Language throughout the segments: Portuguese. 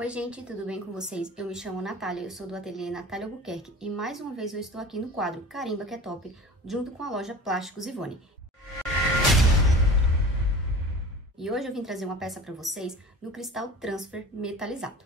Oi gente, tudo bem com vocês? Eu me chamo Natália, eu sou do ateliê Natália Albuquerque e mais uma vez eu estou aqui no quadro Carimba que é Top, junto com a loja Plásticos Ivone. E hoje eu vim trazer uma peça para vocês no cristal transfer metalizado.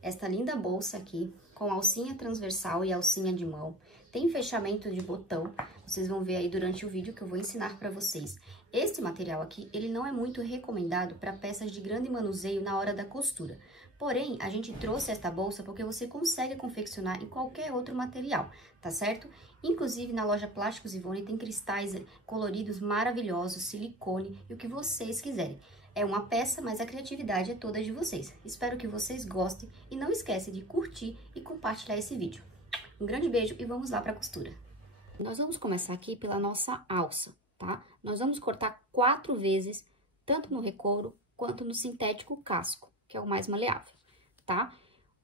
Esta linda bolsa aqui, com alcinha transversal e alcinha de mão, tem fechamento de botão, vocês vão ver aí durante o vídeo que eu vou ensinar para vocês. Este material aqui, ele não é muito recomendado para peças de grande manuseio na hora da costura. Porém, a gente trouxe esta bolsa porque você consegue confeccionar em qualquer outro material, tá certo? Inclusive, na loja Plásticos Ivone tem cristais coloridos maravilhosos, silicone e o que vocês quiserem. É uma peça, mas a criatividade é toda de vocês. Espero que vocês gostem e não esquece de curtir e compartilhar esse vídeo. Um grande beijo e vamos lá para a costura. Nós vamos começar aqui pela nossa alça, tá? Nós vamos cortar 4 vezes, tanto no recouro quanto no sintético casco, que é o mais maleável, tá?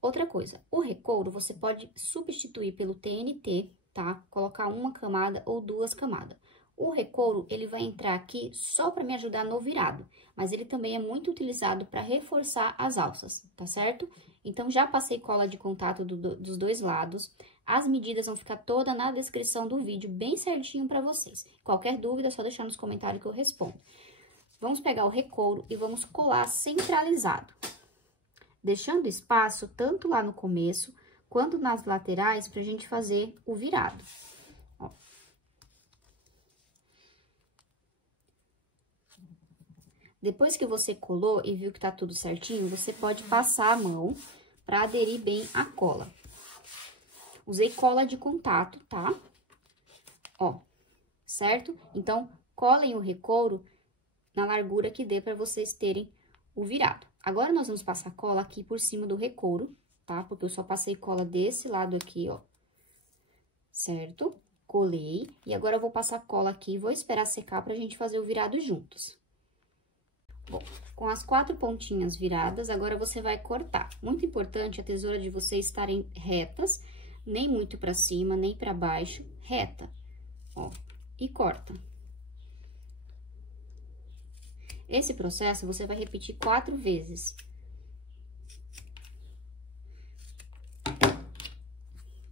Outra coisa, o recouro você pode substituir pelo TNT, tá? Colocar uma camada ou 2 camadas. O recouro, ele vai entrar aqui só para me ajudar no virado, mas ele também é muito utilizado para reforçar as alças, tá certo? Então, já passei cola de contato dos dois lados, as medidas vão ficar todas na descrição do vídeo, bem certinho para vocês. Qualquer dúvida, é só deixar nos comentários que eu respondo. Vamos pegar o recouro e vamos colar centralizado, deixando espaço tanto lá no começo, quanto nas laterais, pra gente fazer o virado. Ó. Depois que você colou e viu que tá tudo certinho, você pode passar a mão pra aderir bem a cola. Usei cola de contato, tá? Ó, certo? Então, colem o recouro na largura que dê pra vocês terem o virado. Agora, nós vamos passar cola aqui por cima do recouro, tá? Porque eu só passei cola desse lado aqui, ó. Certo? Colei. E agora, eu vou passar cola aqui e vou esperar secar pra gente fazer o virado juntos. Bom, com as 4 pontinhas viradas, agora você vai cortar. Muito importante a tesoura de vocês estarem retas, nem muito pra cima, nem pra baixo, reta, ó, e corta. Esse processo você vai repetir 4 vezes.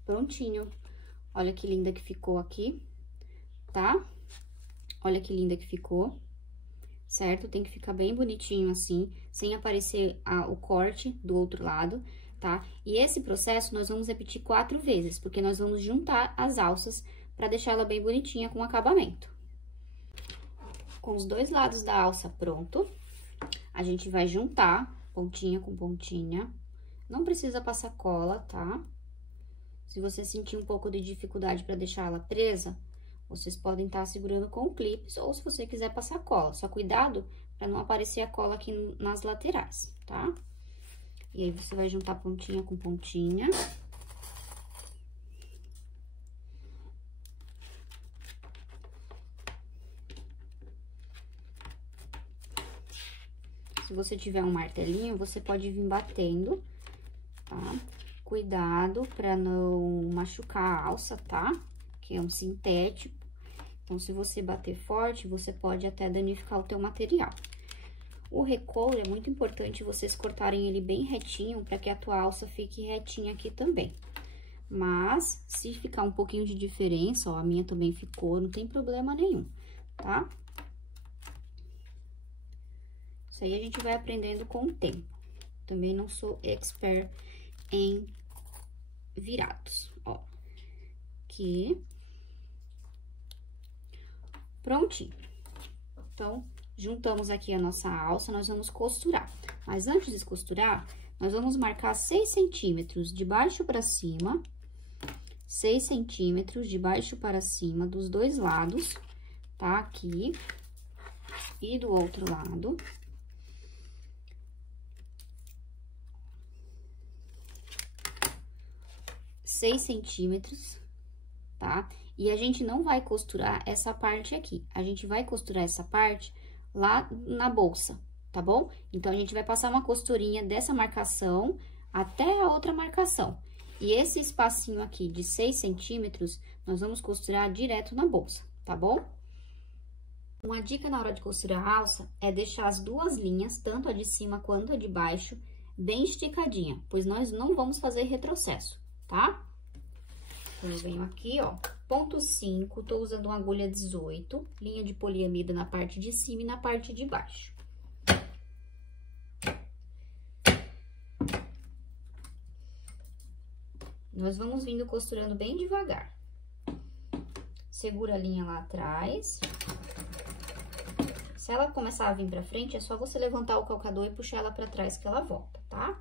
Prontinho. Olha que linda que ficou aqui, tá? Olha que linda que ficou. Certo? Tem que ficar bem bonitinho assim, sem aparecer o corte do outro lado, tá? E esse processo nós vamos repetir 4 vezes, porque nós vamos juntar as alças pra deixar ela bem bonitinha com acabamento. Com os dois lados da alça pronto, a gente vai juntar pontinha com pontinha. Não precisa passar cola, tá? Se você sentir um pouco de dificuldade pra deixar ela presa, vocês podem estar segurando com clips, ou se você quiser passar cola. Só cuidado para não aparecer a cola aqui nas laterais, tá? E aí, você vai juntar pontinha com pontinha. Se você tiver um martelinho, você pode vir batendo, tá? Cuidado para não machucar a alça, tá? Que é um sintético. Então, se você bater forte, você pode até danificar o teu material. O recouro é muito importante vocês cortarem ele bem retinho, para que a tua alça fique retinha aqui também. Mas, se ficar um pouquinho de diferença, ó, a minha também ficou, não tem problema nenhum, tá? Isso aí a gente vai aprendendo com o tempo. Também não sou expert em virados, ó. Aqui. Prontinho. Então, juntamos aqui a nossa alça, nós vamos costurar. Mas antes de costurar, nós vamos marcar 6 centímetros de baixo para cima, 6 centímetros de baixo para cima dos dois lados, tá? Aqui e do outro lado. Seis centímetros, tá? E a gente não vai costurar essa parte aqui, a gente vai costurar essa parte lá na bolsa, tá bom? Então, a gente vai passar uma costurinha dessa marcação até a outra marcação. E esse espacinho aqui de 6 centímetros, nós vamos costurar direto na bolsa, tá bom? Uma dica na hora de costurar a alça é deixar as duas linhas, tanto a de cima quanto a de baixo, bem esticadinha, pois nós não vamos fazer retrocesso, tá? Então, eu venho aqui, ó, ponto 5, tô usando uma agulha 18, linha de poliamida na parte de cima e na parte de baixo. Nós vamos vindo costurando bem devagar. Segura a linha lá atrás. Se ela começar a vir pra frente, é só você levantar o calcador e puxar ela pra trás que ela volta, tá?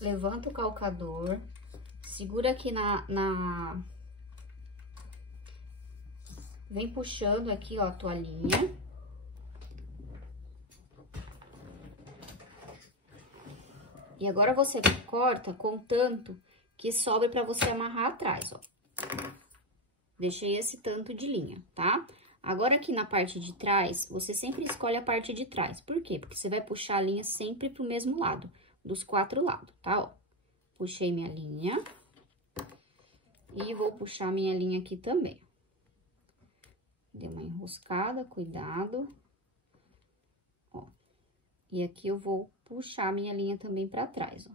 Levanta o calcador, segura aqui Vem puxando aqui, ó, a toalhinha. E agora você corta com tanto que sobra pra você amarrar atrás, ó. Deixei esse tanto de linha, tá? Agora, aqui na parte de trás, você sempre escolhe a parte de trás. Por quê? Porque você vai puxar a linha sempre pro mesmo lado, dos 4 lados, tá? Ó, puxei minha linha. E vou puxar minha linha aqui também. Dei uma enroscada, cuidado. Ó. E aqui eu vou puxar minha linha também pra trás, ó.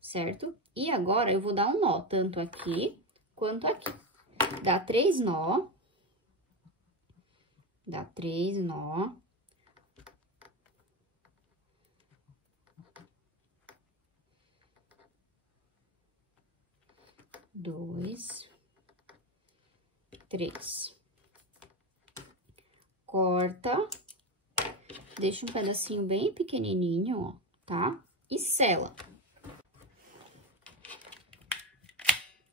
Certo? E agora, eu vou dar um nó, tanto aqui quanto aqui. Dá 3 nó. Dá 3 nó. Dois, 3. Corta. Deixa um pedacinho bem pequenininho, ó, tá? E sela.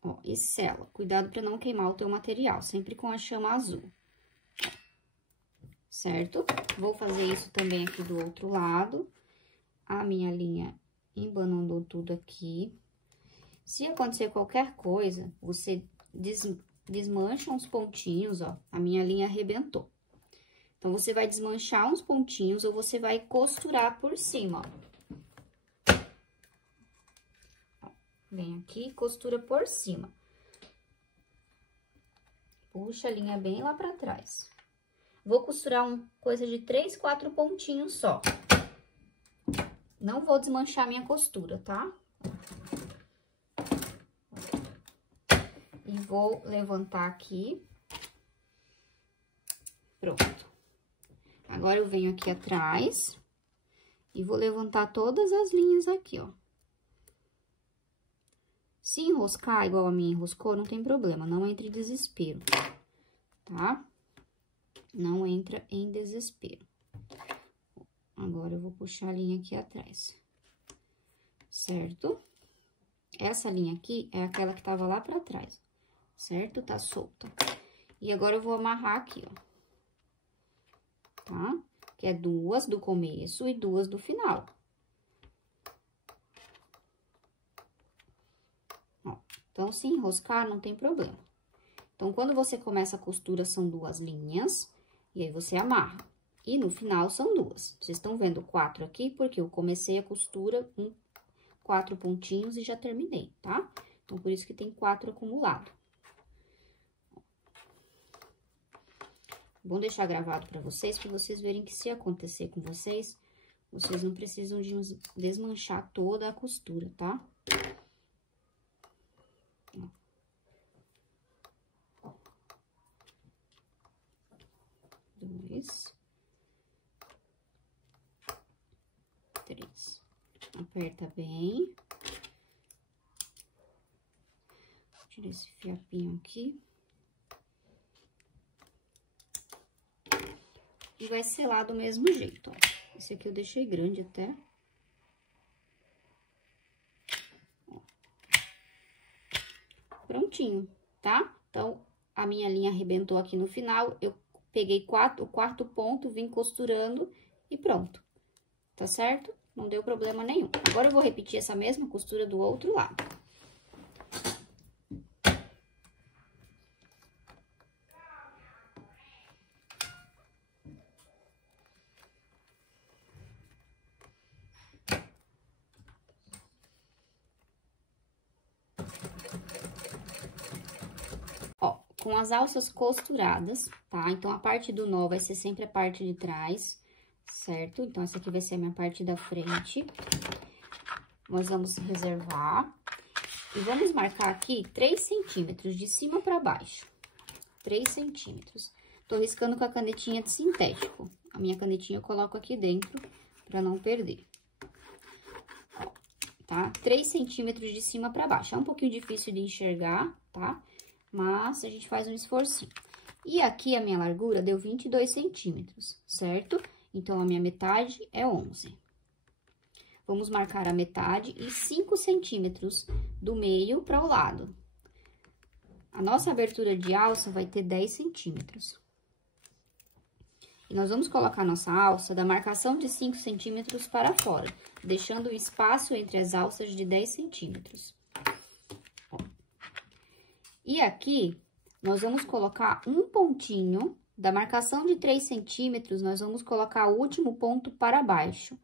Ó, e sela. Cuidado pra não queimar o teu material, sempre com a chama azul. Certo? Vou fazer isso também aqui do outro lado. A minha linha embanando tudo aqui. Se acontecer qualquer coisa, você desmancha uns pontinhos, ó. A minha linha arrebentou. Então, você vai desmanchar uns pontinhos ou você vai costurar por cima, ó. Vem aqui e costura por cima. Puxa a linha bem lá pra trás. Vou costurar coisa de 3, 4 pontinhos só. Não vou desmanchar minha costura, tá? E vou levantar aqui. Pronto. Agora, eu venho aqui atrás e vou levantar todas as linhas aqui, ó. Se enroscar igual a minha enroscou, não tem problema, não entre em desespero, tá? Não entra em desespero. Agora, eu vou puxar a linha aqui atrás, certo? Essa linha aqui é aquela que tava lá pra trás, certo? Tá solta. E agora, eu vou amarrar aqui, ó. Tá? Que é 2 do começo e 2 do final. Ó, então, se enroscar, não tem problema. Então, quando você começa a costura, são 2 linhas, e aí você amarra. E no final, são 2. Vocês estão vendo 4 aqui, porque eu comecei a costura com 4 pontinhos e já terminei, tá? Então, por isso que tem 4 acumulados. Bom deixar gravado pra vocês verem que se acontecer com vocês, vocês não precisam de desmanchar toda a costura, tá? Ó. 2, 3. Aperta bem. Tira esse fiapinho aqui. E vai selar do mesmo jeito, ó. Esse aqui eu deixei grande até. Ó. Prontinho, tá? Então, a minha linha arrebentou aqui no final, eu peguei o quarto ponto, vim costurando e pronto. Tá certo? Não deu problema nenhum. Agora, eu vou repetir essa mesma costura do outro lado. Ó, com as alças costuradas, tá? Então, a parte do nó vai ser sempre a parte de trás, certo? Então, essa aqui vai ser a minha parte da frente. Nós vamos reservar. E vamos marcar aqui 3 centímetros de cima pra baixo. 3 centímetros. Tô riscando com a canetinha de sintético. A minha canetinha eu coloco aqui dentro pra não perder. Ó, tá? 3 centímetros de cima pra baixo. É um pouquinho difícil de enxergar, tá? Mas a gente faz um esforcinho. E aqui a minha largura deu 22 centímetros, certo? Então, a minha metade é 11. Vamos marcar a metade e 5 centímetros do meio para o lado. A nossa abertura de alça vai ter 10 centímetros. E nós vamos colocar nossa alça da marcação de 5 centímetros para fora, deixando um espaço entre as alças de 10 centímetros. Ó. E aqui, nós vamos colocar um pontinho da marcação de 3 centímetros, nós vamos colocar o último ponto para baixo.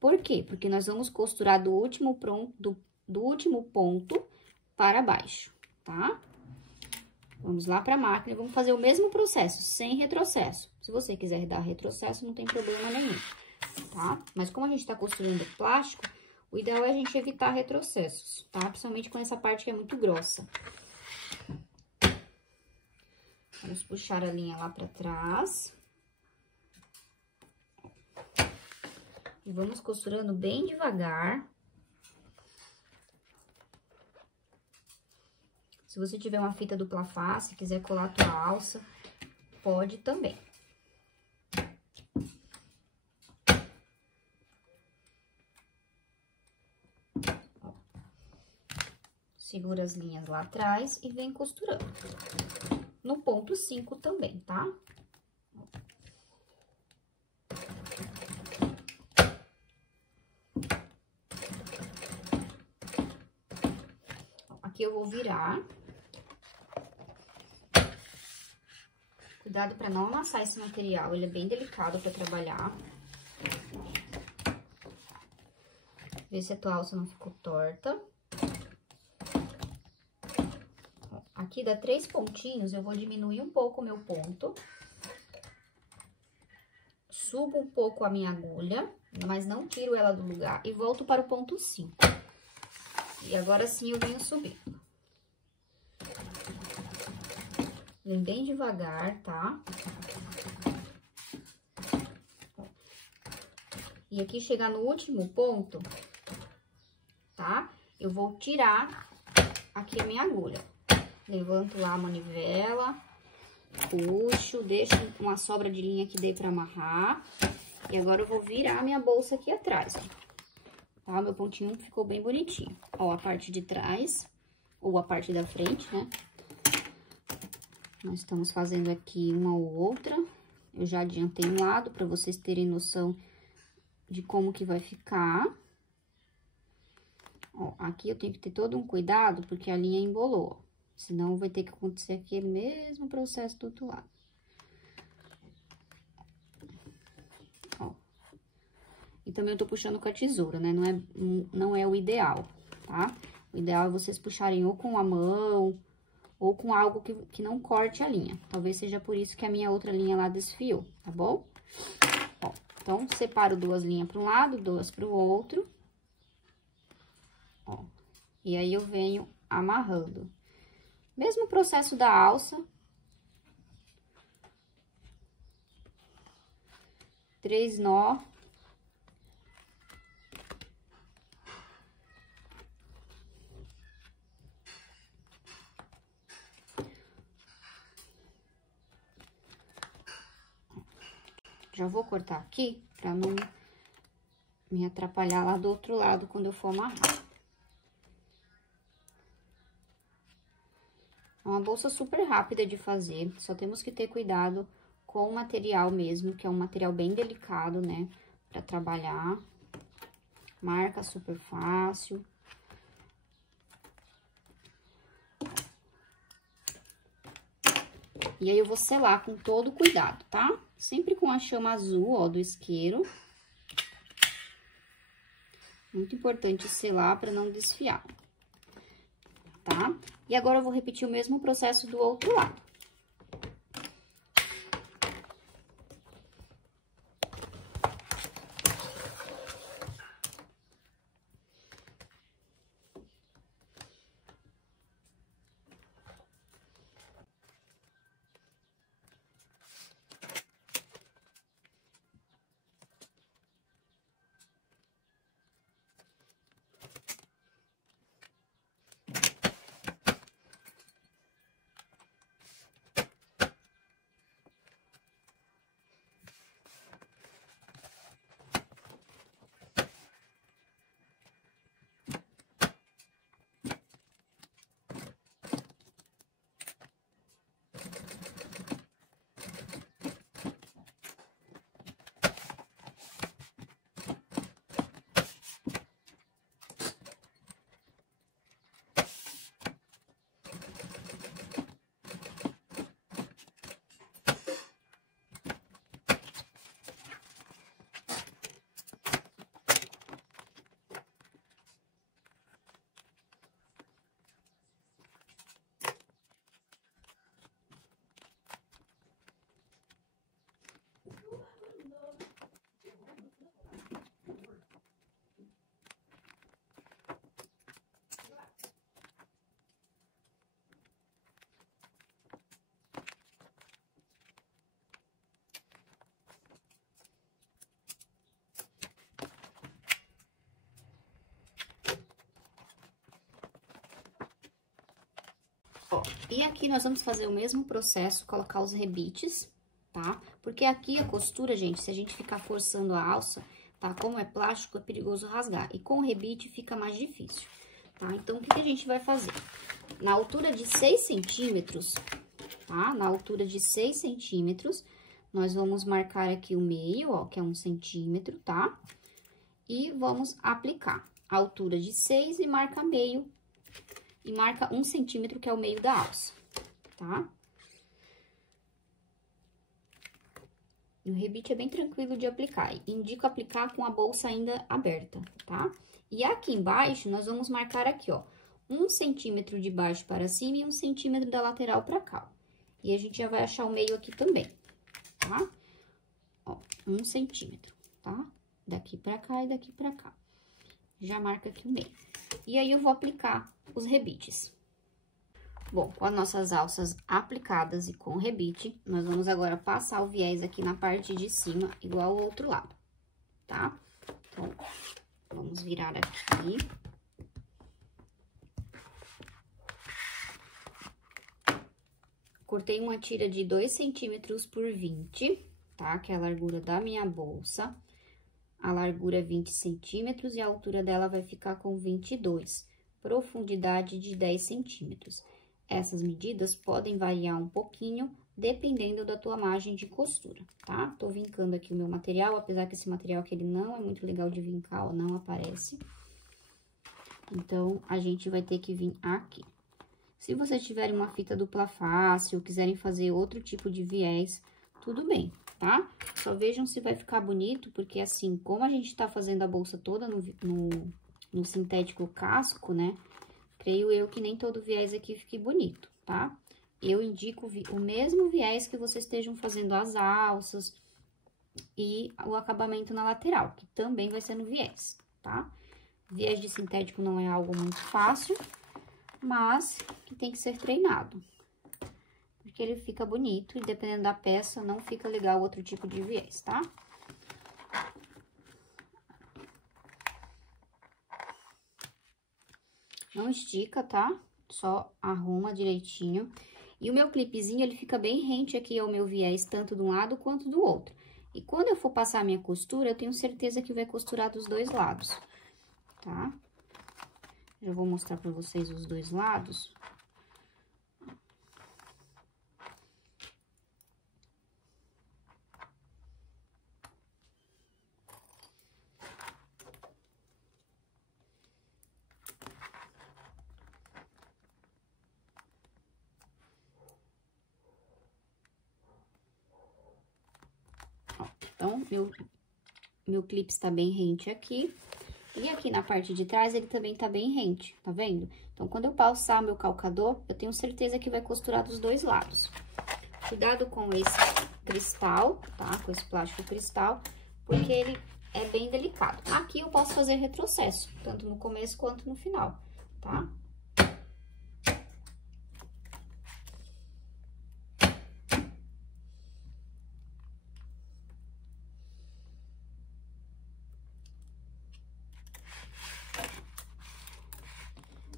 Por quê? Porque nós vamos costurar do último ponto para baixo, tá? Vamos lá para a máquina e vamos fazer o mesmo processo, sem retrocesso. Se você quiser dar retrocesso, não tem problema nenhum, tá? Mas como a gente tá costurando plástico, o ideal é a gente evitar retrocessos, tá? Principalmente com essa parte que é muito grossa. Vamos puxar a linha lá para trás. E vamos costurando bem devagar. Se você tiver uma fita dupla face, quiser colar a tua alça, pode também. Ó. Segura as linhas lá atrás e vem costurando. No ponto 5 também, tá? Aqui eu vou virar. Cuidado para não amassar esse material, ele é bem delicado para trabalhar. Vê se a tua alça não ficou torta. Aqui dá 3 pontinhos, eu vou diminuir um pouco o meu ponto. Subo um pouco a minha agulha, mas não tiro ela do lugar e volto para o ponto 5. E agora sim eu venho subindo. Vem bem devagar, tá? E aqui chegar no último ponto, tá? Eu vou tirar aqui a minha agulha. Levanto lá a manivela, puxo, deixo uma sobra de linha que dei pra amarrar. E agora eu vou virar a minha bolsa aqui atrás, ó. Tá? Meu pontinho ficou bem bonitinho. Ó, a parte de trás, ou a parte da frente, né? Nós estamos fazendo aqui uma ou outra. Eu já adiantei um lado para vocês terem noção de como que vai ficar. Ó, aqui eu tenho que ter todo um cuidado, porque a linha embolou, ó. Senão vai ter que acontecer aquele mesmo processo do outro lado. Ó. E também eu tô puxando com a tesoura, né? Não é o ideal, tá? O ideal é vocês puxarem ou com a mão, ou com algo que não corte a linha. Talvez seja por isso que a minha outra linha lá desfiou, tá bom? Ó, então, separo 2 linhas para um lado, 2 para o outro. Ó, e aí, eu venho amarrando. Mesmo processo da alça. 3 nó. Já vou cortar aqui, pra não me atrapalhar lá do outro lado quando eu for amarrar. É uma bolsa super rápida de fazer, só temos que ter cuidado com o material mesmo, que é um material bem delicado, né, pra trabalhar. Marca super fácil. E aí, eu vou selar com todo cuidado, tá? Sempre com a chama azul, ó, do isqueiro. Muito importante selar para não desfiar, tá? E agora, eu vou repetir o mesmo processo do outro lado. Ó, e aqui nós vamos fazer o mesmo processo, colocar os rebites, tá? Porque aqui a costura, gente, se a gente ficar forçando a alça, tá? Como é plástico, é perigoso rasgar. E com o rebite fica mais difícil, tá? Então, o que a gente vai fazer? Na altura de 6 centímetros, tá? Na altura de 6 centímetros, nós vamos marcar aqui o meio, ó, que é 1 centímetro, tá? E vamos aplicar a altura de 6 e marca meio. E marca 1 centímetro, que é o meio da alça, tá? E o rebite é bem tranquilo de aplicar. Indico aplicar com a bolsa ainda aberta, tá? E aqui embaixo, nós vamos marcar aqui, ó, 1 centímetro de baixo para cima e 1 centímetro da lateral para cá. E a gente já vai achar o meio aqui também, tá? Ó, 1 centímetro, tá? Daqui pra cá e daqui pra cá. Já marca aqui o meio. E aí, eu vou aplicar os rebites. Bom, com as nossas alças aplicadas e com rebite, nós vamos agora passar o viés aqui na parte de cima, igual ao outro lado, tá? Então, vamos virar aqui. Cortei uma tira de 2 centímetros por 20, tá? Que é a largura da minha bolsa. A largura é 20 centímetros e a altura dela vai ficar com 22, profundidade de 10 centímetros. Essas medidas podem variar um pouquinho, dependendo da tua margem de costura, tá? Tô vincando aqui o meu material, apesar que esse material aqui, ele não é muito legal de vincar, ó, não aparece. Então, a gente vai ter que vir aqui. Se vocês tiverem uma fita dupla face ou quiserem fazer outro tipo de viés, tudo bem, tá? Só vejam se vai ficar bonito, porque assim, como a gente tá fazendo a bolsa toda no sintético casco, né? Creio eu que nem todo viés aqui fique bonito, tá? Eu indico o mesmo viés que vocês estejam fazendo as alças e o acabamento na lateral, que também vai ser no viés, tá? Viés de sintético não é algo muito fácil, mas que tem que ser treinado. Porque ele fica bonito e dependendo da peça, não fica legal outro tipo de viés, tá? Não estica, tá? Só arruma direitinho. E o meu clipezinho, ele fica bem rente aqui ao meu viés, tanto de um lado quanto do outro. E quando eu for passar a minha costura, eu tenho certeza que vai costurar dos dois lados, tá? Já vou mostrar pra vocês os dois lados. Então, meu clipe está bem rente aqui. E aqui na parte de trás, ele também tá bem rente, tá vendo? Então, quando eu passar meu calcador, eu tenho certeza que vai costurar dos dois lados. Cuidado com esse cristal, tá? Com esse plástico cristal, porque ele é bem delicado. Aqui eu posso fazer retrocesso, tanto no começo quanto no final, tá?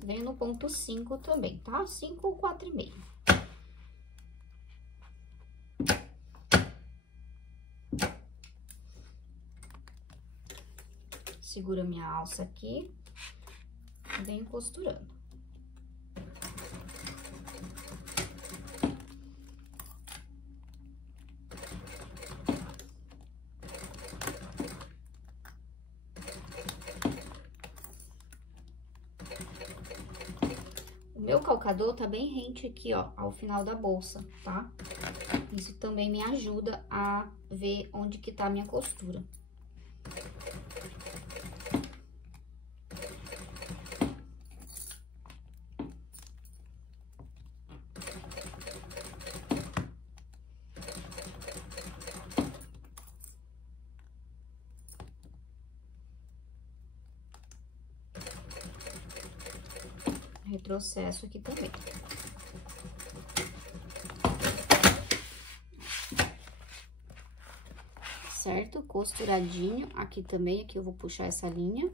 Venho no ponto 5 também, tá? 5 ou 4,5. Segura minha alça aqui, e venho costurando. O meu calcador tá bem rente aqui, ó, ao final da bolsa, tá? Isso também me ajuda a ver onde que tá a minha costura. Retrocesso aqui também. Certo? Costuradinho aqui também, aqui eu vou puxar essa linha,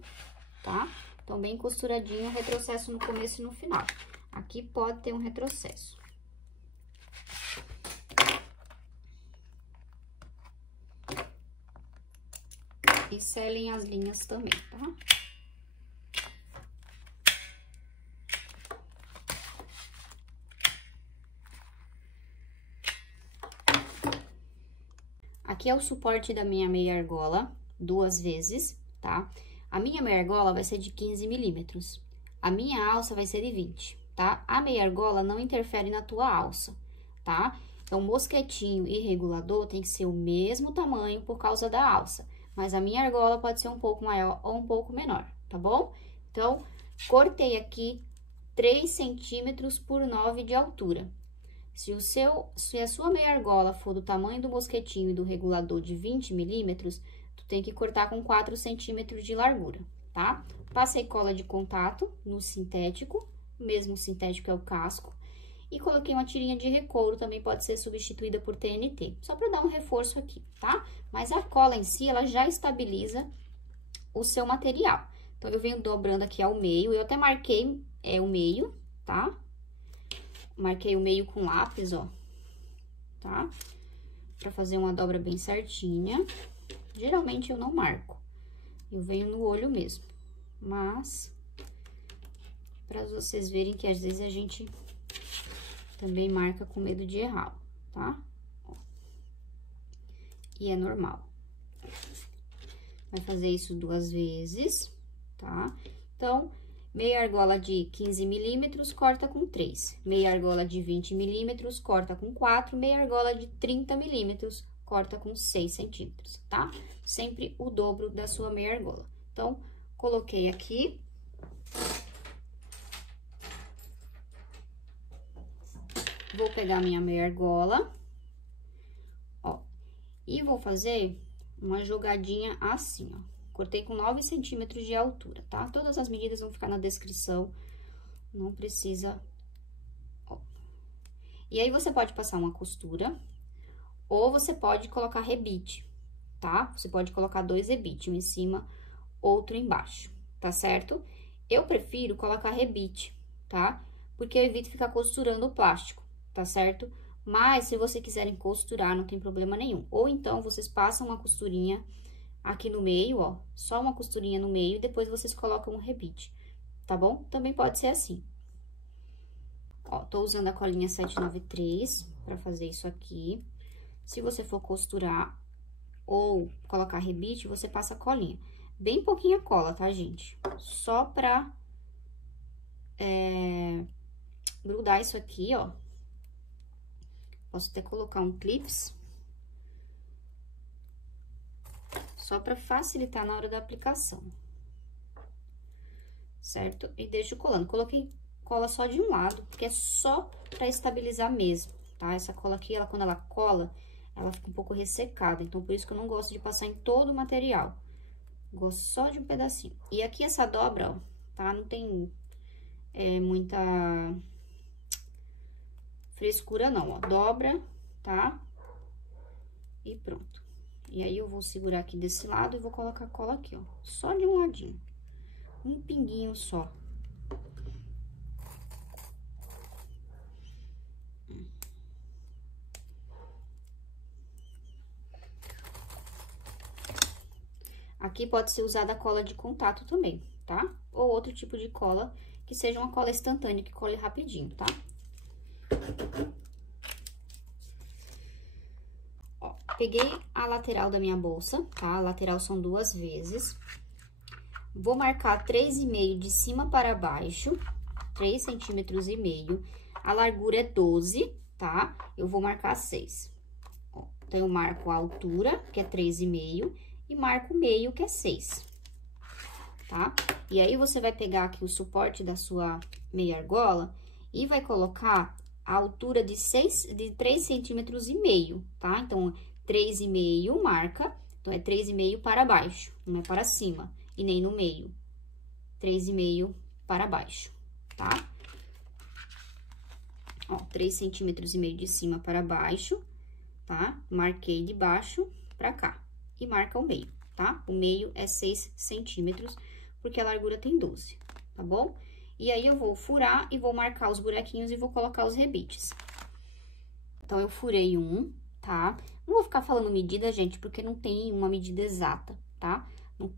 tá? Então, bem costuradinho, retrocesso no começo e no final. Aqui pode ter um retrocesso. E selem as linhas também, tá? Aqui é o suporte da minha meia argola, 2 vezes, tá? A minha meia argola vai ser de 15 milímetros. A minha alça vai ser de 20, tá? A meia argola não interfere na tua alça, tá? Então, mosquetinho e regulador tem que ser o mesmo tamanho por causa da alça. Mas a minha argola pode ser um pouco maior ou um pouco menor, tá bom? Então, cortei aqui 3 centímetros por 9 de altura. Se a sua meia argola for do tamanho do mosquetinho e do regulador de 20 milímetros, tu tem que cortar com 4 centímetros de largura, tá? Passei cola de contato no sintético, mesmo sintético é o casco, e coloquei uma tirinha de recouro, também pode ser substituída por TNT, só para dar um reforço aqui, tá? Mas a cola em si, ela já estabiliza o seu material. Então, eu venho dobrando aqui ao meio, eu até marquei o meio, tá? Marquei o meio com lápis, ó, tá? Pra fazer uma dobra bem certinha. Geralmente, eu não marco. Eu venho no olho mesmo. Mas, pra vocês verem que às vezes a gente também marca com medo de errar, tá? Ó. E é normal. Vai fazer isso 2 vezes, tá? Então, meia argola de 15 milímetros, corta com 3. Meia argola de 20 milímetros, corta com 4. Meia argola de 30 milímetros, corta com 6 centímetros, tá? Sempre o dobro da sua meia argola. Então, coloquei aqui. Vou pegar minha meia argola, ó, e vou fazer uma jogadinha assim, ó. Cortei com 9 centímetros de altura, tá? Todas as medidas vão ficar na descrição, não precisa... Ó. E aí, você pode passar uma costura, ou você pode colocar rebite, tá? Você pode colocar 2 rebites, um em cima, outro embaixo, tá certo? Eu prefiro colocar rebite, tá? Porque eu evito ficar costurando o plástico, tá certo? Mas, se vocês quiserem costurar, não tem problema nenhum. Ou então, vocês passam uma costurinha aqui no meio, ó, só uma costurinha no meio e depois vocês colocam um rebite, tá bom? Também pode ser assim. Ó, tô usando a colinha 793 pra fazer isso aqui. Se você for costurar ou colocar rebite, você passa colinha. Bem pouquinha cola, tá, gente? Só pra grudar isso aqui, ó. Posso até colocar um clips. Só pra facilitar na hora da aplicação. Certo? E deixo colando. Coloquei cola só de um lado, porque é só pra estabilizar mesmo, tá? Essa cola aqui, ela, quando ela cola, ela fica um pouco ressecada. Então, por isso que eu não gosto de passar em todo o material. Gosto só de um pedacinho. E aqui essa dobra, ó, tá? Não tem muita frescura, não, ó. Dobra, tá? E pronto. E aí, eu vou segurar aqui desse lado e vou colocar a cola aqui, ó. Só de um ladinho. Um pinguinho só. Aqui pode ser usada a cola de contato também, tá? Ou outro tipo de cola, que seja uma cola instantânea, que cole rapidinho, tá? Ó, peguei a lateral da minha bolsa, tá? A lateral são 2 vezes. Vou marcar 3,5 de cima para baixo, 3,5 centímetros. A largura é 12, tá? Eu vou marcar 6. Ó, então, eu marco a altura, que é 3,5, e marco o meio, que é 6, tá? E aí, você vai pegar aqui o suporte da sua meia argola e vai colocar a altura de 3,5 centímetros, tá? Então, 3,5 marca, então, é 3,5 para baixo, não é para cima, e nem no meio. 3,5 para baixo, tá? Ó, 3,5 centímetros de cima para baixo, tá? Marquei de baixo pra cá. E marca o meio, tá? O meio é 6 centímetros, porque a largura tem 12, tá bom? E aí, eu vou furar e vou marcar os buraquinhos e vou colocar os rebites. Então, eu furei um, tá? Não vou ficar falando medida, gente, porque não tem uma medida exata, tá?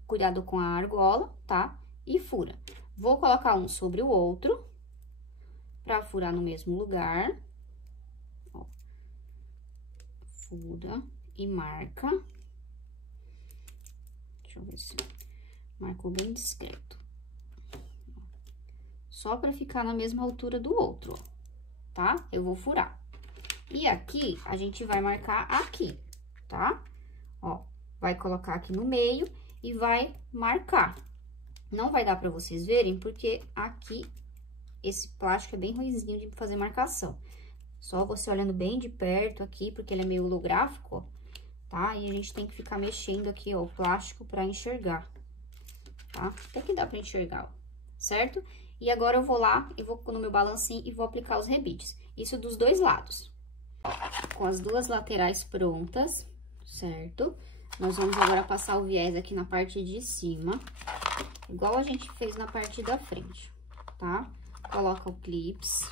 Cuidado com a argola, tá? E fura. Vou colocar um sobre o outro, pra furar no mesmo lugar. Ó. Fura e marca. Deixa eu ver se marcou bem discreto. Só pra ficar na mesma altura do outro, ó, tá? Eu vou furar. E aqui, a gente vai marcar aqui, tá? Ó, vai colocar aqui no meio e vai marcar. Não vai dar pra vocês verem, porque aqui, esse plástico é bem ruinzinho de fazer marcação. Só você olhando bem de perto aqui, porque ele é meio holográfico, ó, tá? E a gente tem que ficar mexendo aqui, ó, o plástico pra enxergar, tá? Até que dá pra enxergar, ó, certo? E agora, eu vou lá e vou no meu balancinho e vou aplicar os rebites. Isso dos dois lados. Com as duas laterais prontas, certo? Nós vamos agora passar o viés aqui na parte de cima, igual a gente fez na parte da frente, tá? Coloca o clips.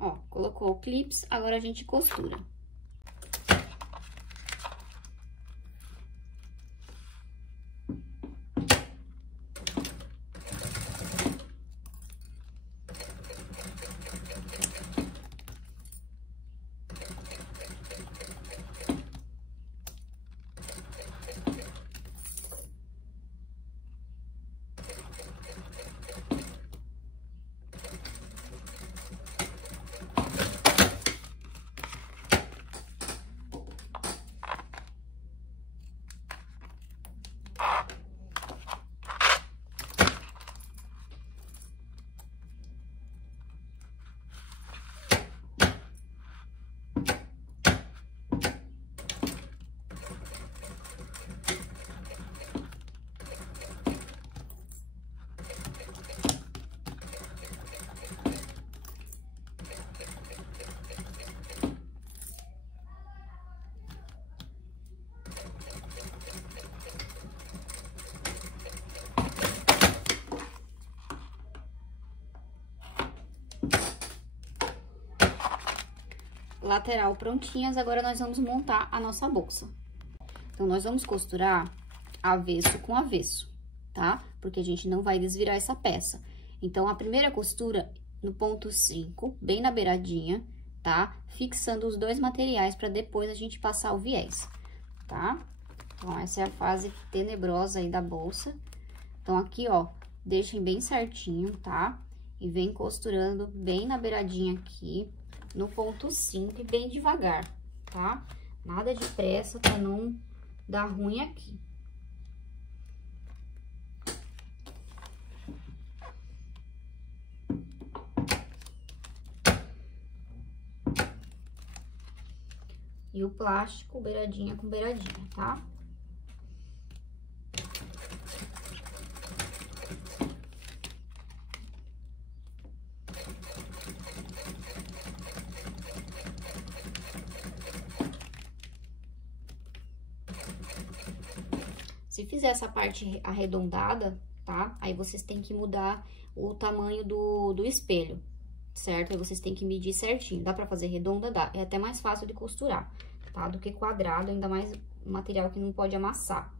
Ó, colocou o clips, agora a gente costura. lateral prontinhas, agora nós vamos montar a nossa bolsa. Então, nós vamos costurar avesso com avesso, tá? Porque a gente não vai desvirar essa peça. Então, a primeira costura no ponto 5, bem na beiradinha, tá? Fixando os dois materiais para depois a gente passar o viés, tá? Então, essa é a fase tenebrosa aí da bolsa. Então, aqui, ó, deixem bem certinho, tá? E vem costurando bem na beiradinha aqui, no ponto 5, e bem devagar, tá? Nada de pressa pra não dar ruim aqui. E o plástico, beiradinha com beiradinha, tá? Se fizer essa parte arredondada, tá? Aí vocês têm que mudar o tamanho do espelho, certo? Aí vocês têm que medir certinho. Dá pra fazer redonda? Dá. É até mais fácil de costurar, tá? Do que quadrado, ainda mais material que não pode amassar.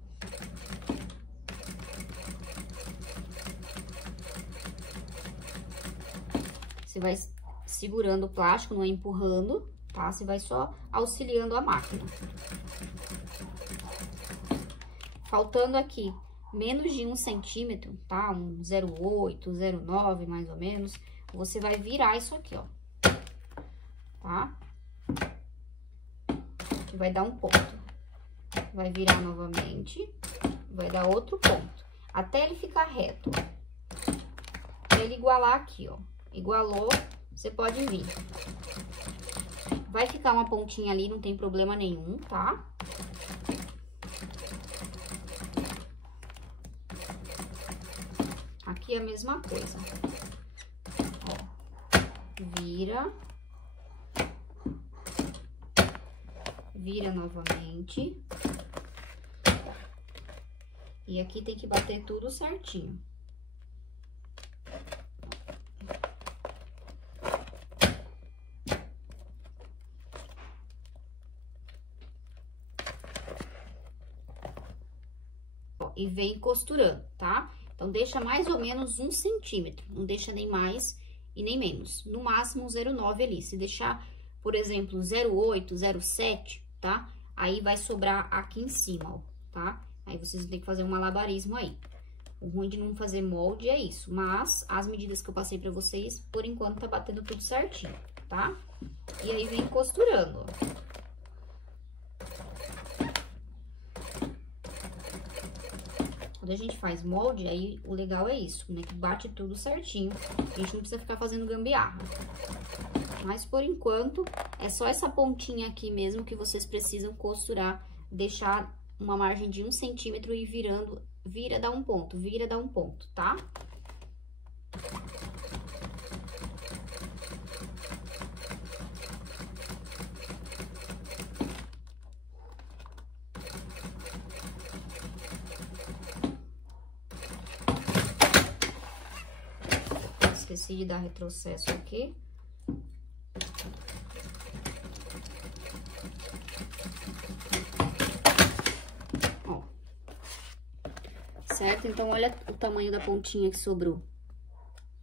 Você vai segurando o plástico, não é empurrando, tá? Você vai só auxiliando a máquina. Faltando aqui menos de 1 centímetro, tá? Um 0,8, 0,9 mais ou menos. Você vai virar isso aqui, ó. Tá? E vai dar um ponto. Vai virar novamente. Vai dar outro ponto. Até ele ficar reto. Pra ele igualar aqui, ó. Igualou, você pode vir. Vai ficar uma pontinha ali, não tem problema nenhum, tá? Aqui é a mesma coisa. Ó, vira. Vira novamente. E aqui tem que bater tudo certinho. Ó, e vem costurando, tá? Então, deixa mais ou menos 1 centímetro, não deixa nem mais e nem menos. No máximo, 0,9 ali. Se deixar, por exemplo, 0,8, 0,7, tá? Aí, vai sobrar aqui em cima, ó, tá? Aí, vocês vão ter que fazer um malabarismo aí. O ruim de não fazer molde é isso. Mas, as medidas que eu passei pra vocês, por enquanto, tá batendo tudo certinho, tá? E aí, vem costurando, ó. Quando a gente faz molde, aí o legal é isso, né? Que bate tudo certinho. A gente não precisa ficar fazendo gambiarra. Mas, por enquanto, é só essa pontinha aqui mesmo que vocês precisam costurar. Deixar uma margem de 1 centímetro e virando, vira, dá um ponto, vira, dá um ponto, tá? Esqueci de dar retrocesso aqui. Ó. Certo? Então, olha o tamanho da pontinha que sobrou.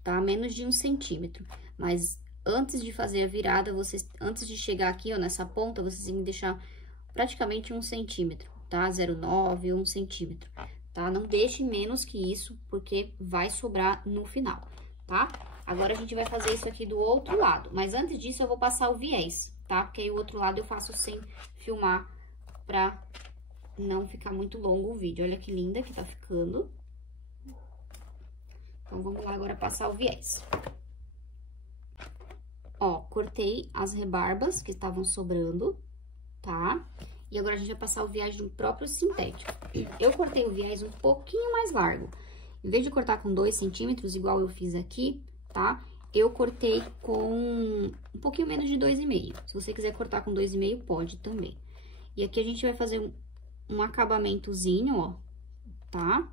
Tá? Menos de 1 centímetro. Mas, antes de fazer a virada, antes de chegar aqui, ó, nessa ponta, vocês têm que deixar praticamente 1 centímetro, tá? 0,9 ou 1 centímetro, tá? Não deixe menos que isso, porque vai sobrar no final, tá? Agora, a gente vai fazer isso aqui do outro lado. Mas, antes disso, eu vou passar o viés, tá? Porque aí, o outro lado eu faço sem filmar, pra não ficar muito longo o vídeo. Olha que linda que tá ficando. Então, vamos lá agora passar o viés. Ó, cortei as rebarbas que estavam sobrando, tá? E agora, a gente vai passar o viés do próprio sintético. Eu cortei o viés um pouquinho mais largo. Em vez de cortar com 2 centímetros, igual eu fiz aqui, tá? Eu cortei com um pouquinho menos de 2,5. Se você quiser cortar com 2,5, pode também. E aqui a gente vai fazer um acabamentozinho, ó, tá?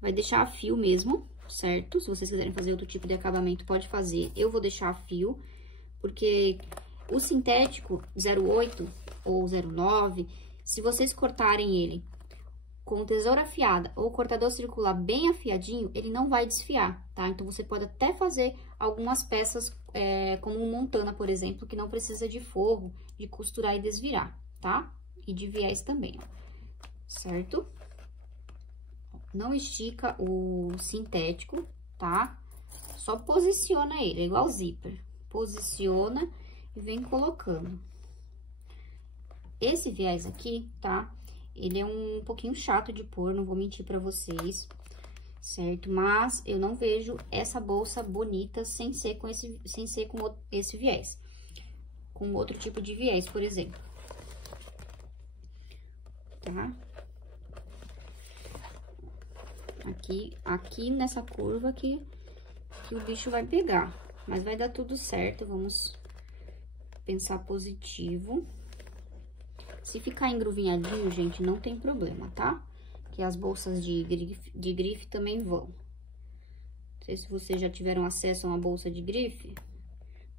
Vai deixar a fio mesmo, certo? Se vocês quiserem fazer outro tipo de acabamento, pode fazer. Eu vou deixar a fio, porque O sintético 08 ou 09, se vocês cortarem ele com tesoura afiada ou cortador circular bem afiadinho, ele não vai desfiar, tá? Então, você pode até fazer algumas peças, como um montana, por exemplo, que não precisa de forro, de costurar e desvirar, tá? E de viés também, ó, certo? Não estica o sintético, tá? Só posiciona ele, é igual zíper. Posiciona e vem colocando. Esse viés aqui, tá? Ele é um pouquinho chato de pôr, não vou mentir pra vocês, certo? Mas eu não vejo essa bolsa bonita sem ser com esse viés. Com outro tipo de viés, por exemplo. Tá? Aqui nessa curva que o bicho vai pegar. Mas vai dar tudo certo, vamos pensar positivo. Se ficar engruvinhadinho, gente, não tem problema, tá? Que as bolsas de grife também vão. Não sei se vocês já tiveram acesso a uma bolsa de grife.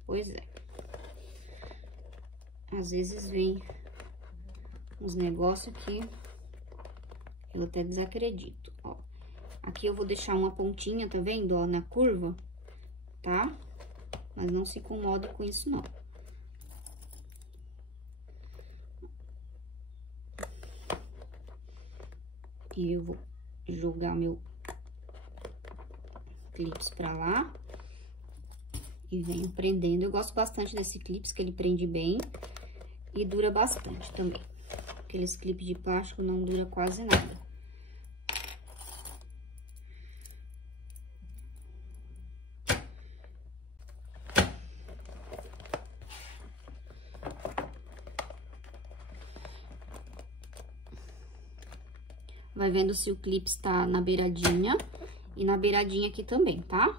Pois é. Às vezes vem uns negócios que eu até desacredito, ó. Aqui eu vou deixar uma pontinha, tá vendo, ó, na curva, tá? Mas não se incomoda com isso, não. E eu vou jogar meu clips pra lá. E venho prendendo. Eu gosto bastante desse clips, que ele prende bem. E dura bastante também. Aqueles clipes de plástico não dura quase nada. Vai vendo se o clipe está na beiradinha e na beiradinha aqui também, tá?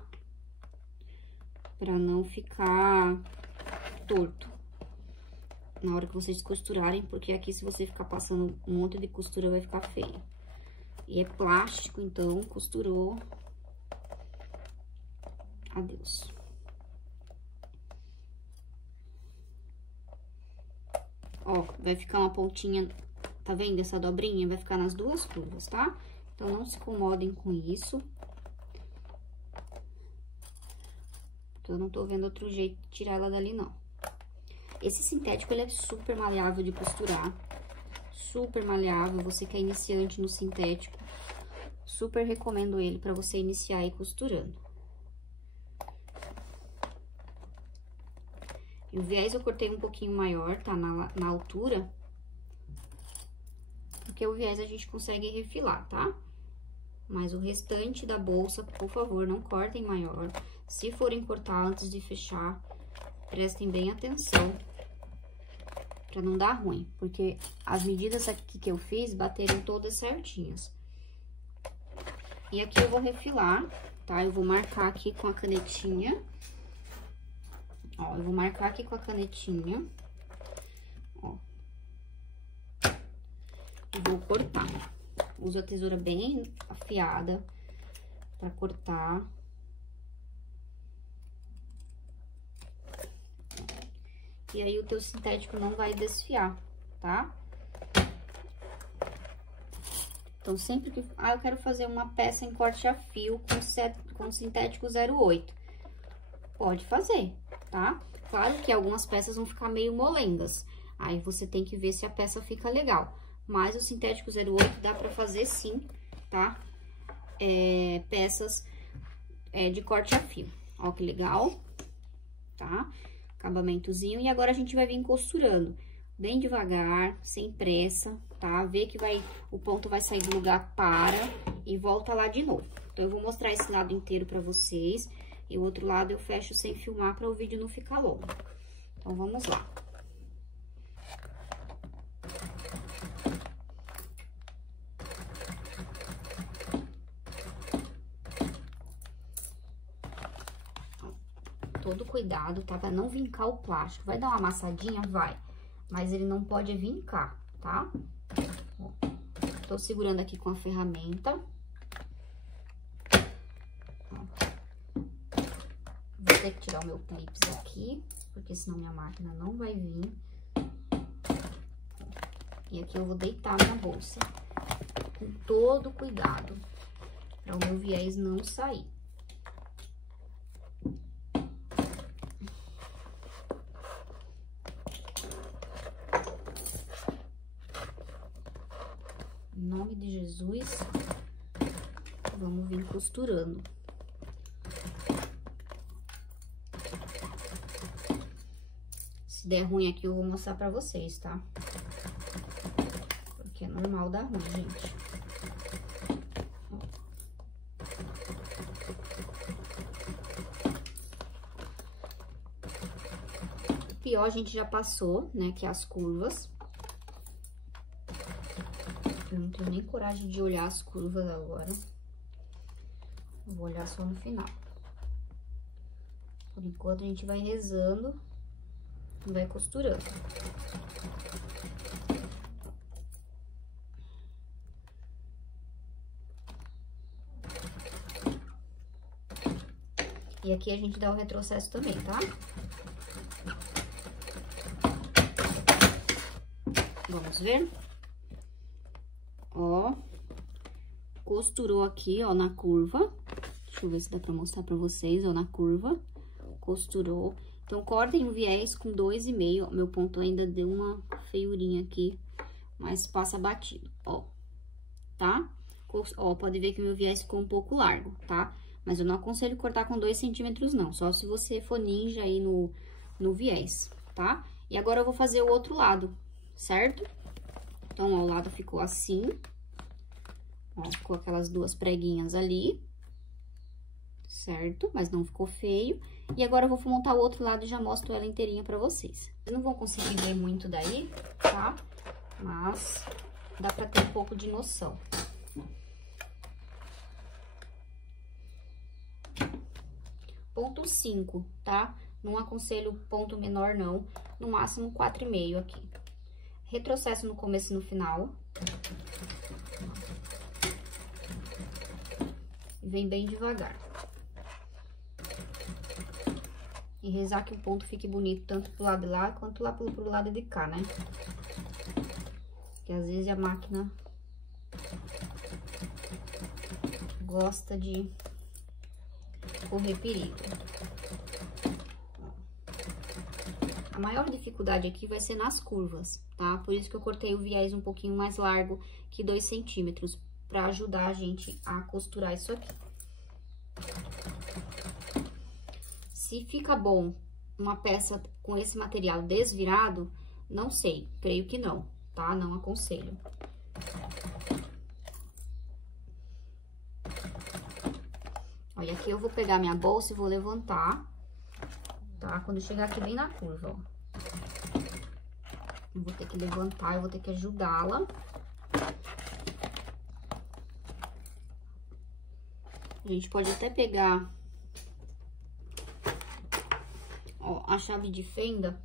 Pra não ficar torto na hora que vocês costurarem, porque aqui se você ficar passando um monte de costura vai ficar feio. E é plástico, então costurou. Adeus. Ó, vai ficar uma pontinha. Tá vendo essa dobrinha? Vai ficar nas duas curvas, tá? Então, não se incomodem com isso. Porque eu não tô vendo outro jeito de tirar ela dali, não. Esse sintético, ele é super maleável de costurar. Super maleável. Você que é iniciante no sintético, super recomendo ele pra você iniciar aí costurando. E o viés eu cortei um pouquinho maior, tá? Na altura. Porque o viés a gente consegue refilar, tá? Mas o restante da bolsa, por favor, não cortem maior. Se forem cortar antes de fechar, prestem bem atenção. Pra não dar ruim. Porque as medidas aqui que eu fiz bateram todas certinhas. E aqui eu vou refilar, tá? Eu vou marcar aqui com a canetinha. Ó, eu vou marcar aqui com a canetinha. Ó. E vou cortar. Uso a tesoura bem afiada pra cortar. E aí, o teu sintético não vai desfiar, tá? Então, sempre que... eu quero fazer uma peça em corte a fio com sintético 08. Pode fazer, tá? Claro que algumas peças vão ficar meio molengas. Aí, você tem que ver se a peça fica legal. Mas o sintético 08 dá pra fazer sim, tá? Peças de corte a fio. Ó que legal, tá? Acabamentozinho. E agora a gente vai vir costurando bem devagar, sem pressa, tá? Vê que o ponto vai sair do lugar, para e volta lá de novo. Então, eu vou mostrar esse lado inteiro pra vocês. E o outro lado eu fecho sem filmar pra o vídeo não ficar longo. Então, vamos lá. Todo cuidado, tá? Pra não vincar o plástico. Vai dar uma amassadinha? Vai. Mas ele não pode vincar, tá? Ó, tô segurando aqui com a ferramenta. Ó. Vou ter que tirar o meu clips aqui. porque senão minha máquina não vai vir. E aqui eu vou deitar minha bolsa com todo cuidado, para o meu viés não sair. Em nome de Jesus, vamos vir costurando. Se der ruim aqui, eu vou mostrar pra vocês, tá? Porque é normal dar ruim, gente. O pior a gente já passou, né? Que é as curvas. Eu não tenho nem coragem de olhar as curvas agora. Eu vou olhar só no final. Por enquanto, a gente vai rezando e vai costurando. E aqui a gente dá o retrocesso também, tá? Vamos ver? Ó, costurou aqui, ó, na curva. Deixa eu ver se dá pra mostrar pra vocês, ó, na curva. Costurou. Então, cortem o viés com 2,5. Meu ponto ainda deu uma feiurinha aqui, mas passa batido, ó. Tá? Ó, pode ver que o meu viés ficou um pouco largo, tá? Mas eu não aconselho cortar com 2 centímetros, não. Só se você for ninja aí no viés, tá? E agora eu vou fazer o outro lado, certo? Então, ó, o lado ficou assim. Ó, ficou aquelas 2 preguinhas ali. Certo? Mas não ficou feio. E agora eu vou montar o outro lado e já mostro ela inteirinha pra vocês. Vocês não vão conseguir ver muito daí, tá? Mas dá pra ter um pouco de noção. Ponto 5, tá? Não aconselho ponto menor, não. No máximo 4,5 aqui. Retrocesso no começo e no final. E vem bem devagar. E rezar que o ponto fique bonito, tanto pro lado de lá, quanto lá pro lado de cá, né? Porque às vezes a máquina gosta de correr perigo. A maior dificuldade aqui vai ser nas curvas, tá? Por isso que eu cortei o viés um pouquinho mais largo que 2 centímetros, pra ajudar a gente a costurar isso aqui. Se fica bom uma peça com esse material desvirado, não sei, creio que não, tá? Não aconselho. Olha, aqui eu vou pegar minha bolsa e vou levantar, tá? Quando chegar aqui bem na curva, ó. Eu vou ter que levantar, eu vou ter que ajudá-la. A gente pode até pegar, ó, a chave de fenda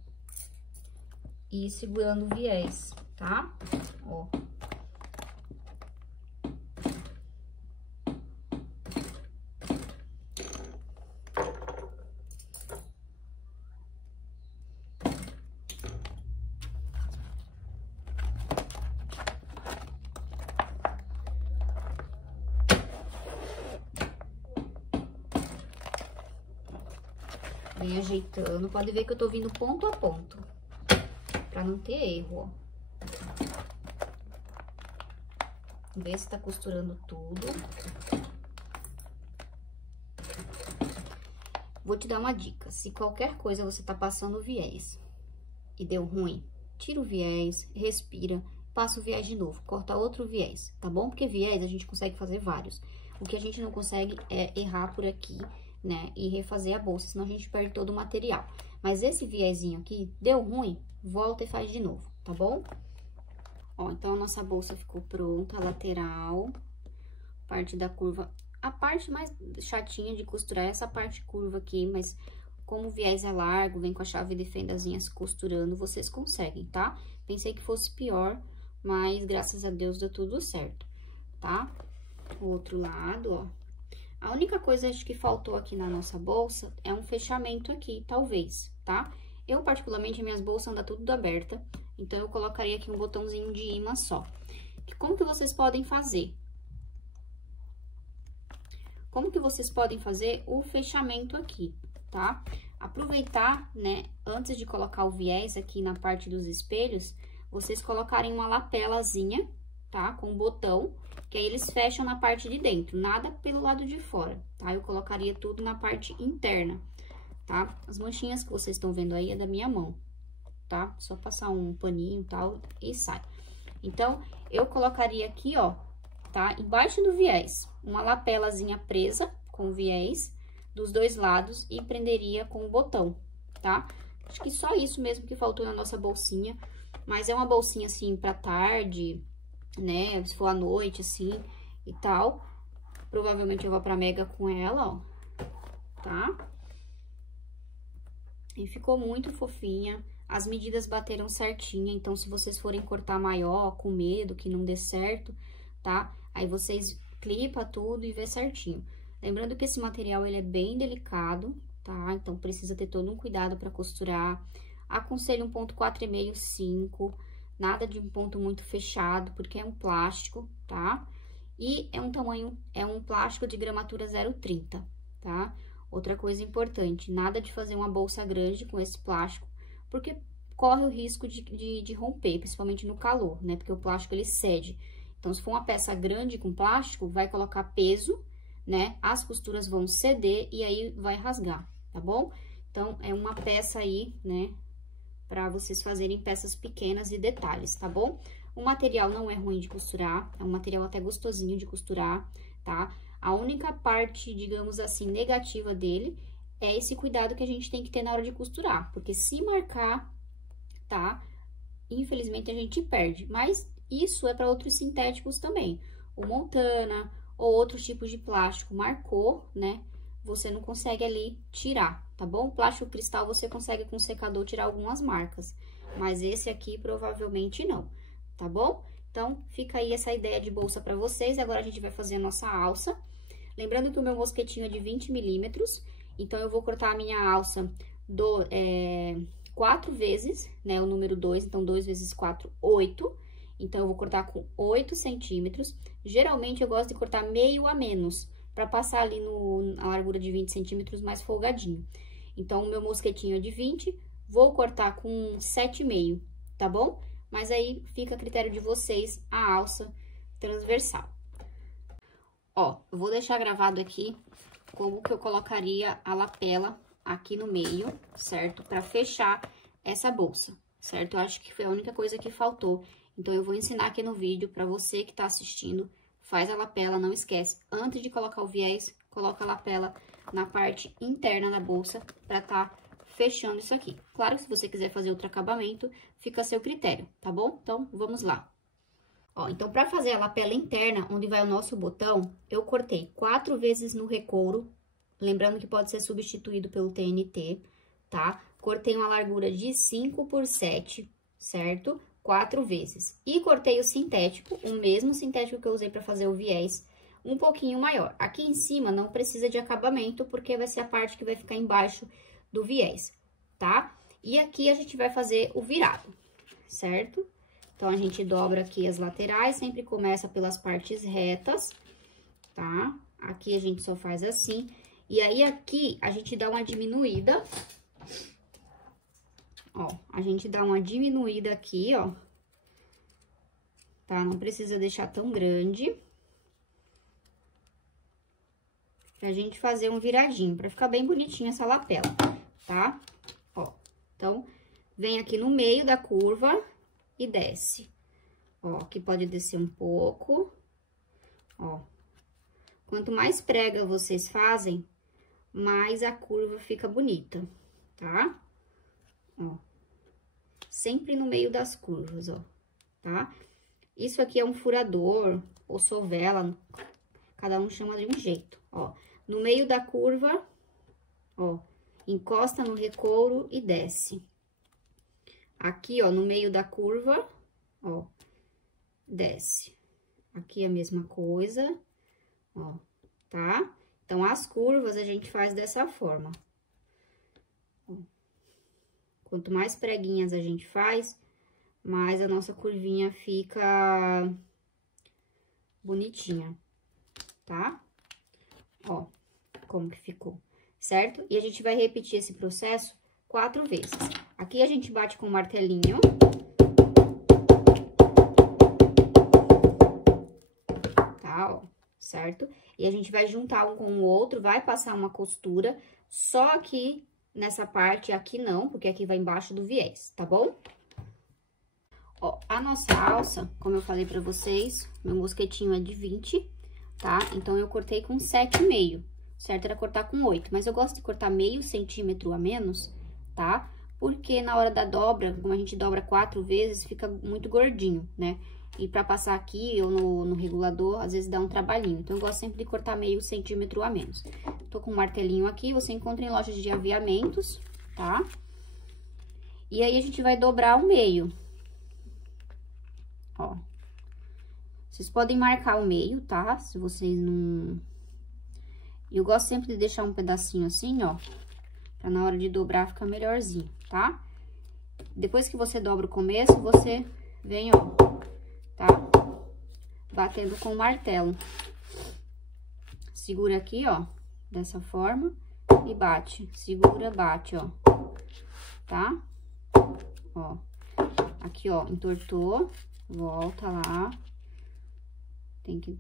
e ir segurando o viés, tá? Ó. Vem ajeitando, pode ver que eu tô vindo ponto a ponto, pra não ter erro, ó. Vê se tá costurando tudo. Vou te dar uma dica, se qualquer coisa você tá passando o viés e deu ruim, tira o viés, respira, passa o viés de novo, corta outro viés, tá bom? Porque viés a gente consegue fazer vários. O que a gente não consegue é errar por aqui, né, e refazer a bolsa, senão a gente perde todo o material. Mas esse viésinho aqui, deu ruim, volta e faz de novo, tá bom? Ó, então a nossa bolsa ficou pronta, a lateral, parte da curva. A parte mais chatinha de costurar é essa parte curva aqui, mas como o viés é largo, vem com a chave de fendazinhas costurando, vocês conseguem, tá? Pensei que fosse pior, mas graças a Deus deu tudo certo, tá? O outro lado, ó. A única coisa acho que faltou aqui na nossa bolsa é um fechamento aqui, talvez, tá? Eu, particularmente, minhas bolsas andam tudo aberta, então eu colocaria aqui um botãozinho de imã só. Como que vocês podem fazer? Como que vocês podem fazer o fechamento aqui, tá? Aproveitar, né, antes de colocar o viés aqui na parte dos espelhos, vocês colocarem uma lapelazinha, tá? Com botão, que aí eles fecham na parte de dentro, nada pelo lado de fora, tá? Eu colocaria tudo na parte interna, tá? As manchinhas que vocês estão vendo aí é da minha mão, tá? Só passar um paninho e tal e sai. Então, eu colocaria aqui, ó, tá? Embaixo do viés, uma lapelazinha presa com viés dos dois lados e prenderia com o botão, tá? Acho que só isso mesmo que faltou na nossa bolsinha, mas é uma bolsinha assim pra tarde, né? Se for à noite, assim, e tal. Provavelmente eu vou pra Mega com ela, ó, tá? E ficou muito fofinha. As medidas bateram certinha, então se vocês forem cortar maior, com medo que não dê certo, tá? Aí vocês clipa tudo e vê certinho. Lembrando que esse material, ele é bem delicado, tá? Então, precisa ter todo um cuidado pra costurar. Aconselho um ponto 4,5, 5, nada de um ponto muito fechado, porque é um plástico, tá? E é um plástico de gramatura 0,30, tá? Outra coisa importante, nada de fazer uma bolsa grande com esse plástico, porque corre o risco de romper, principalmente no calor, né? Porque o plástico, ele cede. Então, se for uma peça grande com plástico, vai colocar peso, né? As costuras vão ceder e aí vai rasgar, tá bom? Então, é uma peça aí, né? Pra vocês fazerem peças pequenas e detalhes, tá bom? O material não é ruim de costurar, é um material até gostosinho de costurar, tá? A única parte, digamos assim, negativa dele é esse cuidado que a gente tem que ter na hora de costurar, porque se marcar, tá? Infelizmente, a gente perde, mas isso é para outros sintéticos também. O Montana ou outros tipos de plástico marcou, né? Você não consegue ali tirar, tá bom? Plástico cristal você consegue com secador tirar algumas marcas, mas esse aqui provavelmente não, tá bom? Então, fica aí essa ideia de bolsa para vocês. Agora, a gente vai fazer a nossa alça. Lembrando que o meu mosquetinho é de 20 milímetros, então eu vou cortar a minha alça 4 vezes, né? O número 2, então 2 vezes 4, 8. Então, eu vou cortar com 8 centímetros. Geralmente, eu gosto de cortar meio a menos, pra passar ali na largura de 20 centímetros mais folgadinho. Então, o meu mosquetinho é de 20, vou cortar com 7,5, tá bom? Mas aí, fica a critério de vocês a alça transversal. Ó, eu vou deixar gravado aqui como que eu colocaria a lapela aqui no meio, certo? Pra fechar essa bolsa, certo? Eu acho que foi a única coisa que faltou. Então, eu vou ensinar aqui no vídeo pra você que tá assistindo. Faz a lapela, não esquece. Antes de colocar o viés, coloca a lapela na parte interna da bolsa pra tá fechando isso aqui. Claro que se você quiser fazer outro acabamento, fica a seu critério, tá bom? Então, vamos lá. Ó, então, pra fazer a lapela interna, onde vai o nosso botão, eu cortei 4 vezes no recouro. Lembrando que pode ser substituído pelo TNT, tá? Cortei uma largura de 5 por 7, certo? 4 vezes. E cortei o sintético, o mesmo sintético que eu usei para fazer o viés, um pouquinho maior. Aqui em cima não precisa de acabamento, porque vai ser a parte que vai ficar embaixo do viés, tá? E aqui a gente vai fazer o virado, certo? Então, a gente dobra aqui as laterais, sempre começa pelas partes retas, tá? Aqui a gente só faz assim. E aí, aqui, a gente dá uma diminuída. Ó, a gente dá uma diminuída aqui, ó. Tá? Não precisa deixar tão grande. Pra gente fazer um viradinho, pra ficar bem bonitinha essa lapela, tá? Ó, então, vem aqui no meio da curva e desce. Ó, aqui pode descer um pouco. Ó. Quanto mais prega vocês fazem, mais a curva fica bonita, tá? Ó. Sempre no meio das curvas, ó, tá? Isso aqui é um furador ou sovela, cada um chama de um jeito, ó. No meio da curva, ó, encosta no recouro e desce. Aqui, ó, no meio da curva, ó, desce. Aqui a mesma coisa, ó, tá? Então, as curvas a gente faz dessa forma. Ó. Quanto mais preguinhas a gente faz, mais a nossa curvinha fica bonitinha, tá? Ó, como que ficou, certo? E a gente vai repetir esse processo 4 vezes. Aqui a gente bate com o martelinho. Tá, ó, certo? E a gente vai juntar um com o outro, vai passar uma costura, só aqui nessa parte, aqui não, porque aqui vai embaixo do viés, tá bom? Ó, a nossa alça, como eu falei pra vocês, meu mosquetinho é de 20, tá? Então, eu cortei com 7,5. Certo era cortar com 8, mas eu gosto de cortar meio centímetro a menos, tá? Porque na hora da dobra, como a gente dobra 4 vezes, fica muito gordinho, né? E pra passar aqui ou no regulador, às vezes dá um trabalhinho. Então, eu gosto sempre de cortar meio centímetro a menos. Tô com um martelinho aqui, você encontra em lojas de aviamentos, tá? E aí, a gente vai dobrar o meio. Ó. Vocês podem marcar o meio, tá? Se vocês não... Eu gosto sempre de deixar um pedacinho assim, ó, pra na hora de dobrar ficar melhorzinho, tá? Depois que você dobra o começo, você vem, ó, tá? Batendo com o martelo. Segura aqui, ó, dessa forma e bate. Segura, bate, ó, tá? Ó, aqui, ó, entortou, volta lá. Tem que...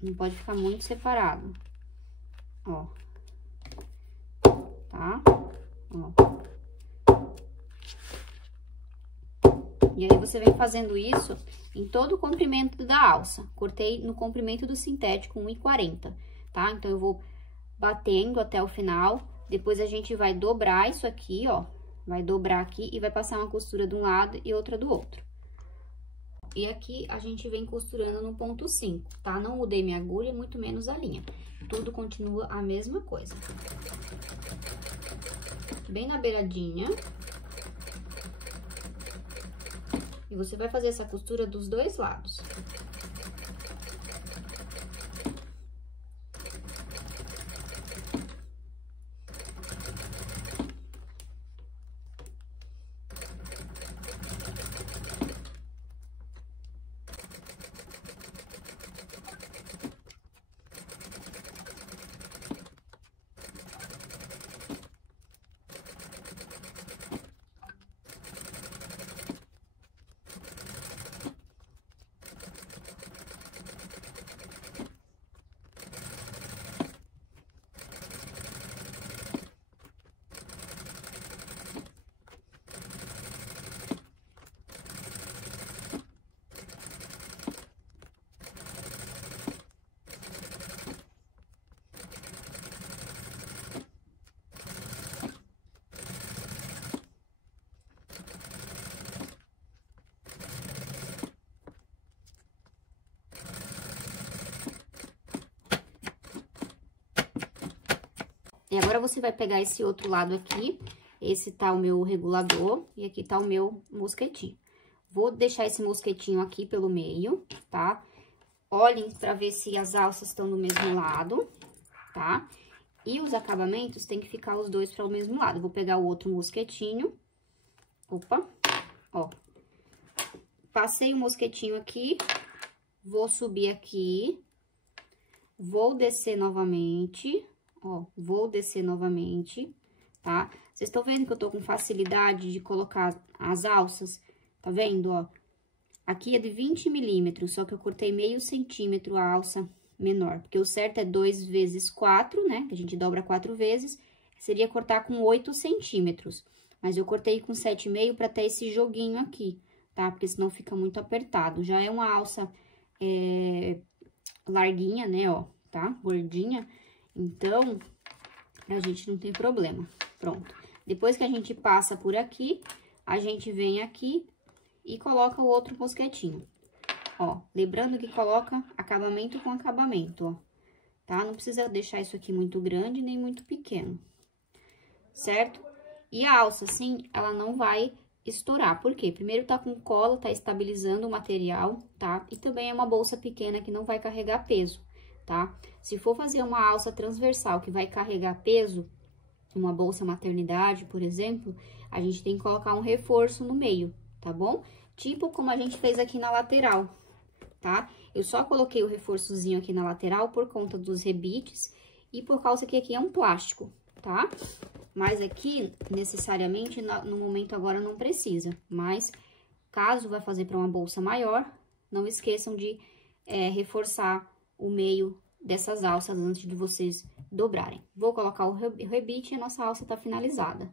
Não pode ficar muito separado. Ó, tá? Ó. E aí, você vem fazendo isso em todo o comprimento da alça. Cortei no comprimento do sintético 1,40, tá? Então, eu vou batendo até o final. Depois, a gente vai dobrar isso aqui, ó. Vai dobrar aqui e vai passar uma costura de um lado e outra do outro. E aqui, a gente vem costurando no ponto 5, tá? Não mudei minha agulha, muito menos a linha. Tudo continua a mesma coisa. Bem na beiradinha. E você vai fazer essa costura dos dois lados. E agora, você vai pegar esse outro lado aqui, esse tá o meu regulador e aqui tá o meu mosquetinho. Vou deixar esse mosquetinho aqui pelo meio, tá? Olhem pra ver se as alças estão do mesmo lado, tá? E os acabamentos tem que ficar os dois para o mesmo lado. Vou pegar o outro mosquetinho. Opa, ó. Passei o mosquetinho aqui, vou subir aqui, vou descer novamente, ó, vou descer novamente, tá? Vocês estão vendo que eu tô com facilidade de colocar as alças, tá vendo, ó? Aqui é de 20 milímetros, só que eu cortei meio centímetro a alça menor, porque o certo é 2 vezes 4, né? Que a gente dobra 4 vezes, seria cortar com 8 centímetros. Mas eu cortei com 7,5 para ter esse joguinho aqui, tá? Porque senão fica muito apertado. Já é uma alça larguinha, né, ó, tá? Gordinha. Então, a gente não tem problema. Pronto. Depois que a gente passa por aqui, a gente vem aqui e coloca o outro mosquetinho. Ó, lembrando que coloca acabamento com acabamento, ó, tá? Não precisa deixar isso aqui muito grande nem muito pequeno, certo? E a alça, assim, ela não vai estourar. Por quê? Primeiro tá com cola, tá estabilizando o material, tá? E também é uma bolsa pequena que não vai carregar peso, tá? Se for fazer uma alça transversal que vai carregar peso, uma bolsa maternidade, por exemplo, a gente tem que colocar um reforço no meio, tá bom? Tipo como a gente fez aqui na lateral, tá? Eu só coloquei o reforçozinho aqui na lateral por conta dos rebites e por causa que aqui é um plástico, tá? Mas aqui, necessariamente, no momento agora não precisa, mas caso vai fazer para uma bolsa maior, não esqueçam de reforçar o meio dessas alças antes de vocês dobrarem. Vou colocar o rebite e a nossa alça tá finalizada.